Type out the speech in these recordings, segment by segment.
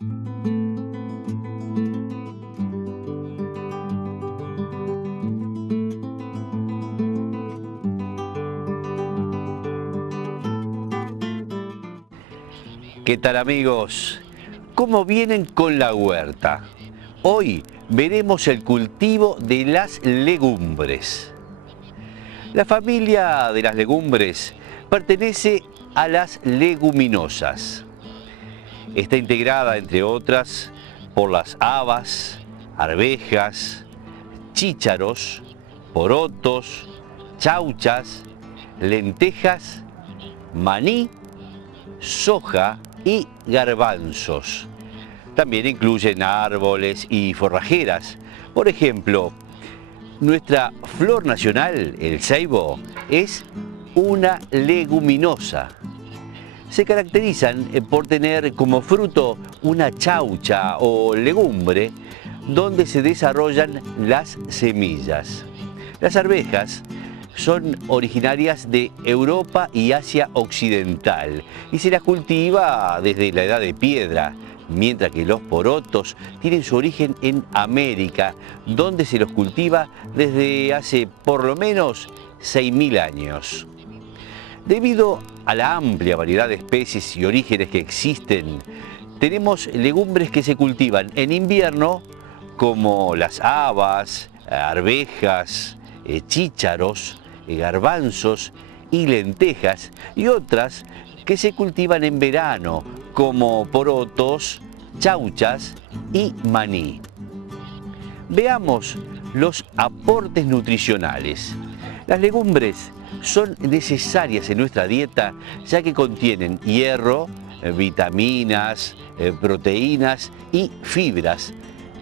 ¿Qué tal, amigos? ¿Cómo vienen con la huerta? Hoy veremos el cultivo de las legumbres. La familia de las legumbres pertenece a las leguminosas. Está integrada, entre otras, por las habas, arvejas, chícharos, porotos, chauchas, lentejas, maní, soja y garbanzos. También incluyen árboles y forrajeras. Por ejemplo, nuestra flor nacional, el ceibo, es una leguminosa. Se caracterizan por tener como fruto una chaucha o legumbre donde se desarrollan las semillas. Las arvejas son originarias de Europa y Asia Occidental y se las cultiva desde la Edad de Piedra, mientras que los porotos tienen su origen en América, donde se los cultiva desde hace por lo menos 6.000 años. Debido a la amplia variedad de especies y orígenes que existen, tenemos legumbres que se cultivan en invierno, como las habas, arvejas, chícharos, garbanzos y lentejas, y otras que se cultivan en verano, como porotos, chauchas y maní. Veamos los aportes nutricionales. Las legumbres son necesarias en nuestra dieta ya que contienen hierro, vitaminas, proteínas y fibras.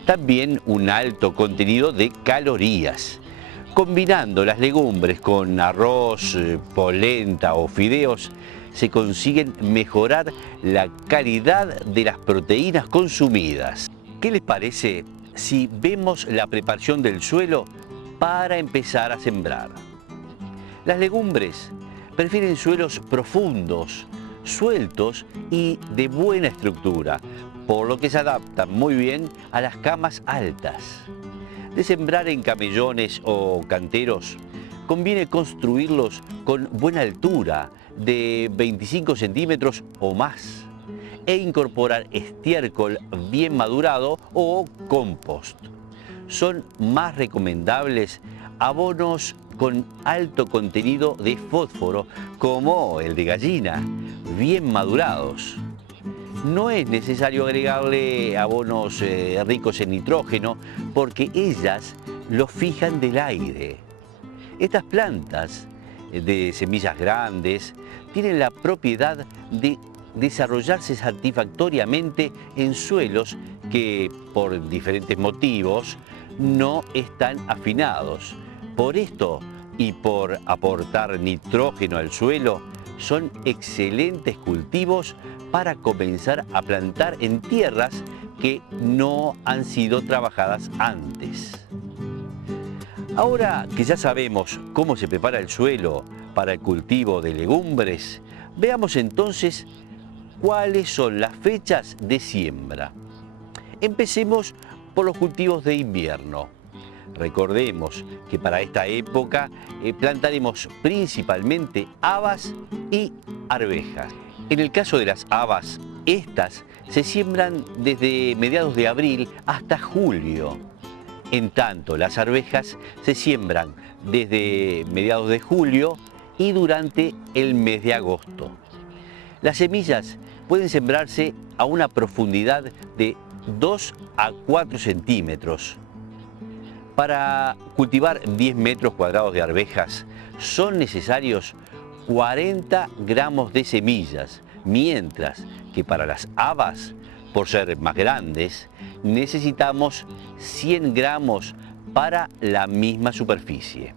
También un alto contenido de calorías. Combinando las legumbres con arroz, polenta o fideos, se consiguen mejorar la calidad de las proteínas consumidas. ¿Qué les parece si vemos la preparación del suelo para empezar a sembrar? Las legumbres prefieren suelos profundos, sueltos y de buena estructura, por lo que se adaptan muy bien a las camas altas. De sembrar en camellones o canteros, conviene construirlos con buena altura, de 25 centímetros o más, e incorporar estiércol bien madurado o compost. Son más recomendables abonos con alto contenido de fósforo, como el de gallina, bien madurados. No es necesario agregarle abonos ricos en nitrógeno porque ellas lo fijan del aire. Estas plantas de semillas grandes tienen la propiedad de desarrollarse satisfactoriamente en suelos que, por diferentes motivos, no están afinados. Por esto y por aportar nitrógeno al suelo, son excelentes cultivos para comenzar a plantar en tierras que no han sido trabajadas antes. Ahora que ya sabemos cómo se prepara el suelo para el cultivo de legumbres, veamos entonces cuáles son las fechas de siembra. Empecemos por los cultivos de invierno. Recordemos que para esta época plantaremos principalmente habas y arvejas. En el caso de las habas, estas se siembran desde mediados de abril hasta julio. En tanto, las arvejas se siembran desde mediados de julio y durante el mes de agosto. Las semillas pueden sembrarse a una profundidad de 2 a 4 centímetros. Para cultivar 10 metros cuadrados de arvejas son necesarios 40 gramos de semillas, mientras que para las habas, por ser más grandes, necesitamos 100 gramos para la misma superficie.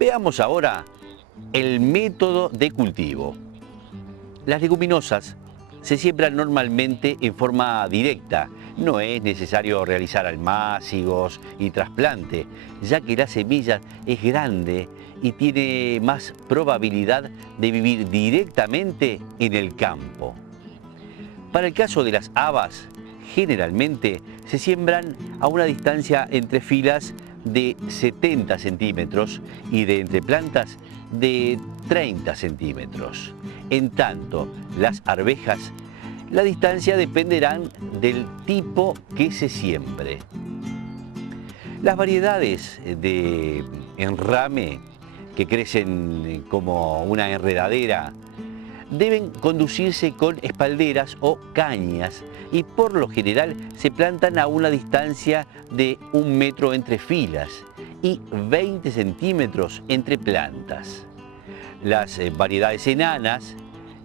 Veamos ahora el método de cultivo. Las leguminosas se siembran normalmente en forma directa. No es necesario realizar almácigos y trasplante, ya que la semilla es grande y tiene más probabilidad de vivir directamente en el campo. Para el caso de las habas, generalmente se siembran a una distancia entre filas de 70 centímetros y de entre plantas de 30 centímetros. En tanto, las arvejas, la distancia dependerá del tipo que se siembre. Las variedades de enrame que crecen como una enredadera deben conducirse con espalderas o cañas y por lo general se plantan a una distancia de 1 metro entre filas y 20 centímetros entre plantas. Las variedades enanas,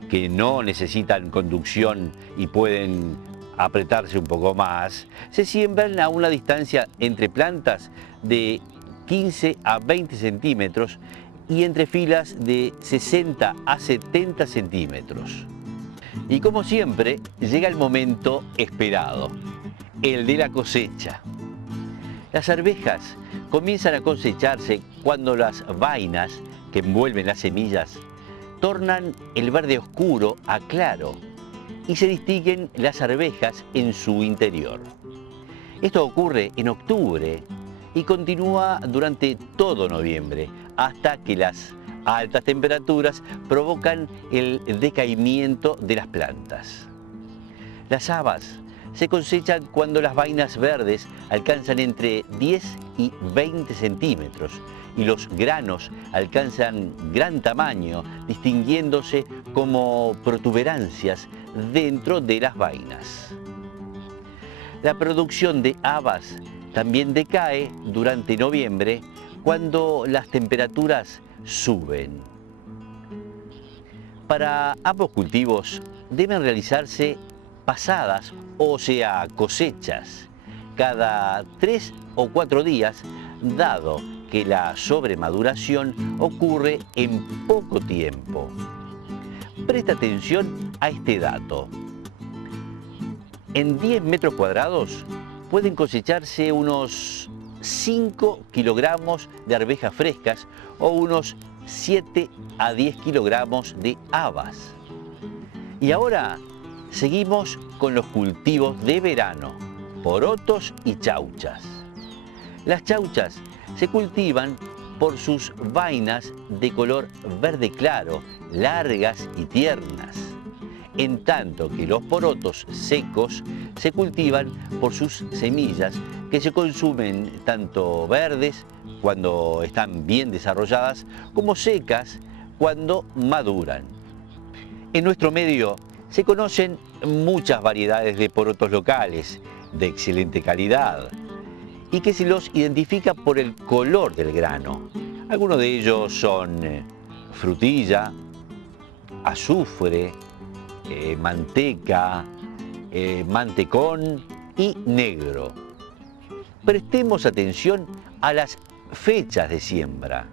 que no necesitan conducción y pueden apretarse un poco más, se siembran a una distancia entre plantas de 15 a 20 centímetros y entre filas de 60 a 70 centímetros. Y como siempre, llega el momento esperado, el de la cosecha. Las arvejas comienzan a cosecharse cuando las vainas que envuelven las semillas tornan el verde oscuro a claro y se distinguen las arvejas en su interior. Esto ocurre en octubre y continúa durante todo noviembre, hasta que las altas temperaturas provocan el decaimiento de las plantas. Las habas se cosechan cuando las vainas verdes alcanzan entre 10 y 20 centímetros y los granos alcanzan gran tamaño, distinguiéndose como protuberancias dentro de las vainas. La producción de habas también decae durante noviembre cuando las temperaturas suben. Para ambos cultivos deben realizarse pasadas, o sea, cosechas, cada 3 o 4 días, dado que la sobremaduración ocurre en poco tiempo. Presta atención a este dato. En 10 metros cuadrados pueden cosecharse unos 5 kilogramos de arvejas frescas o unos 7 a 10 kilogramos de habas. Y ahora seguimos con los cultivos de verano, porotos y chauchas. Las chauchas se cultivan por sus vainas de color verde claro, largas y tiernas, en tanto que los porotos secos se cultivan por sus semillas que se consumen tanto verdes cuando están bien desarrolladas como secas cuando maduran. En nuestro medio se conocen muchas variedades de porotos locales de excelente calidad y que se los identifica por el color del grano. Algunos de ellos son frutilla, azufre, manteca, mantecón y negro. Prestemos atención a las fechas de siembra.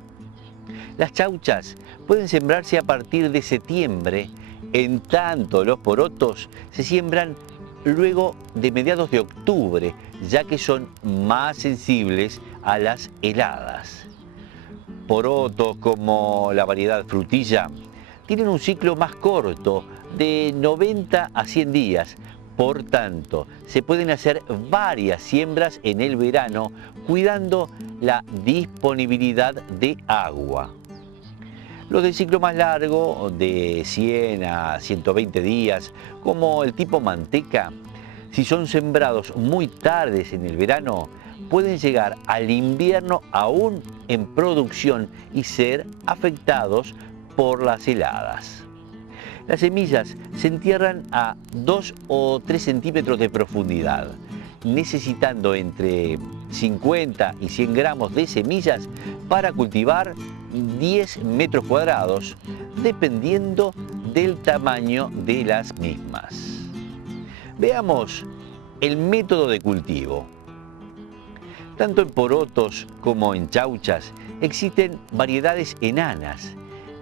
Las chauchas pueden sembrarse a partir de septiembre, en tanto los porotos se siembran luego de mediados de octubre, ya que son más sensibles a las heladas. Porotos como la variedad frutilla tienen un ciclo más corto, de 90 a 100 días. Por tanto, se pueden hacer varias siembras en el verano, cuidando la disponibilidad de agua. Los de ciclo más largo, de 100 a 120 días, como el tipo manteca, si son sembrados muy tardes en el verano, pueden llegar al invierno aún en producción y ser afectados por las heladas. Las semillas se entierran a 2 o 3 centímetros de profundidad, necesitando entre 50 y 100 gramos de semillas para cultivar 10 metros cuadrados, dependiendo del tamaño de las mismas. Veamos el método de cultivo. Tanto en porotos como en chauchas existen variedades enanas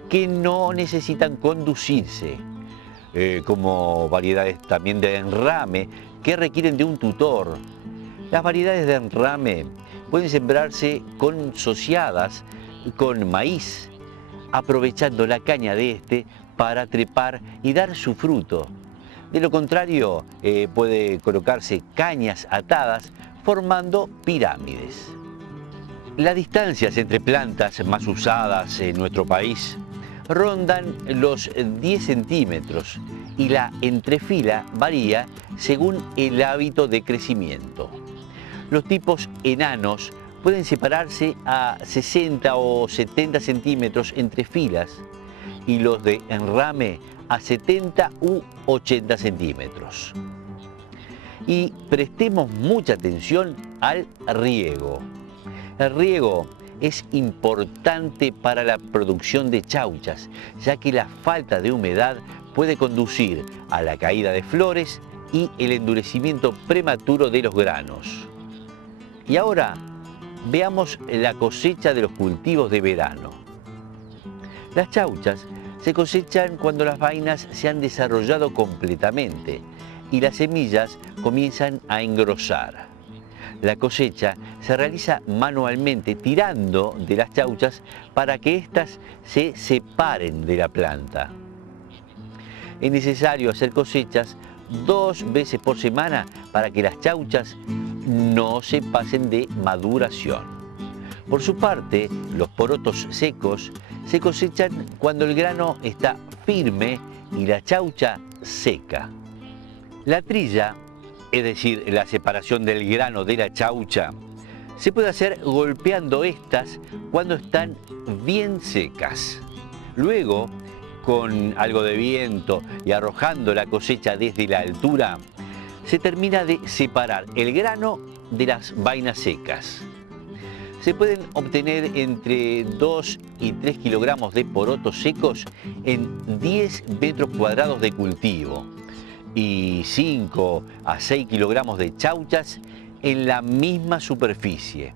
que no necesitan conducirse, como variedades también de enrame que requieren de un tutor. Las variedades de enrame pueden sembrarse consociadas con maíz, aprovechando la caña de este para trepar y dar su fruto. De lo contrario, puede colocarse cañas atadas formando pirámides. Las distancias entre plantas más usadas en nuestro país rondan los 10 centímetros y la entrefila varía según el hábito de crecimiento. Los tipos enanos pueden separarse a 60 o 70 centímetros entre filas y los de enrame a 70 u 80 centímetros. Y prestemos mucha atención al riego. El riego es importante para la producción de chauchas, ya que la falta de humedad puede conducir a la caída de flores y el endurecimiento prematuro de los granos. Y ahora veamos la cosecha de los cultivos de verano. Las chauchas se cosechan cuando las vainas se han desarrollado completamente y las semillas comienzan a engrosar. La cosecha se realiza manualmente tirando de las chauchas para que éstas se separen de la planta. Es necesario hacer cosechas 2 veces por semana para que las chauchas no se pasen de maduración. Por su parte, los porotos secos se cosechan cuando el grano está firme y la chaucha seca. La trilla, es decir, la separación del grano de la chaucha, se puede hacer golpeando estas cuando están bien secas. Luego, con algo de viento y arrojando la cosecha desde la altura, se termina de separar el grano de las vainas secas. Se pueden obtener entre 2 y 3 kilogramos de porotos secos en 10 metros cuadrados de cultivo y 5 a 6 kilogramos de chauchas en la misma superficie.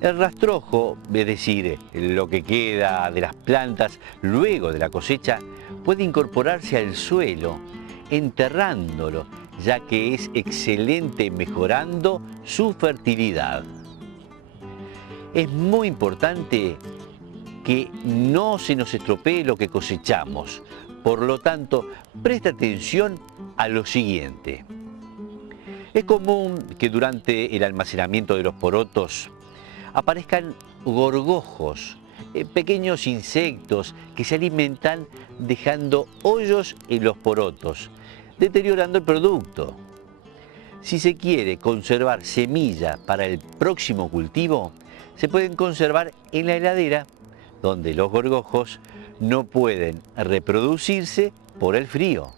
El rastrojo, es decir, lo que queda de las plantas luego de la cosecha, puede incorporarse al suelo, enterrándolo, ya que es excelente mejorando su fertilidad. Es muy importante que no se nos estropee lo que cosechamos. Por lo tanto, presta atención a lo siguiente. Es común que durante el almacenamiento de los porotos aparezcan gorgojos, pequeños insectos que se alimentan dejando hoyos en los porotos, deteriorando el producto. Si se quiere conservar semilla para el próximo cultivo, se pueden conservar en la heladera, donde los gorgojos no pueden reproducirse por el frío.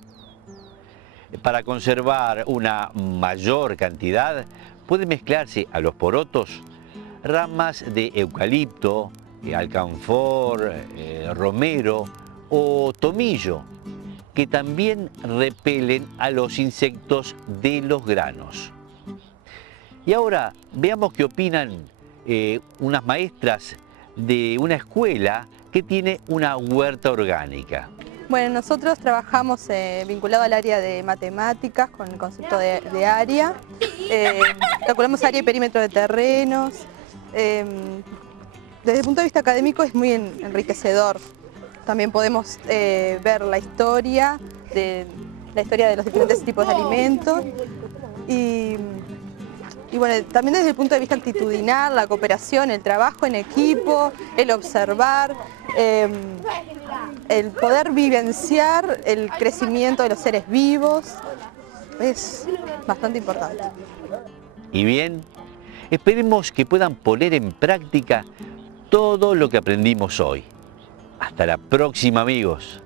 Para conservar una mayor cantidad, puede mezclarse a los porotos ramas de eucalipto, alcanfor, romero o tomillo, que también repelen a los insectos de los granos. Y ahora veamos qué opinan unas maestras de una escuela que tiene una huerta orgánica. Bueno, nosotros trabajamos vinculado al área de matemáticas con el concepto de área. Calculamos área y perímetro de terrenos. Desde el punto de vista académico es muy enriquecedor. También podemos ver la historia de los diferentes tipos de alimentos. Y bueno, también desde el punto de vista actitudinal, la cooperación, el trabajo en equipo, el observar, el poder vivenciar el crecimiento de los seres vivos, es bastante importante. Y bien, esperemos que puedan poner en práctica todo lo que aprendimos hoy. Hasta la próxima, amigos.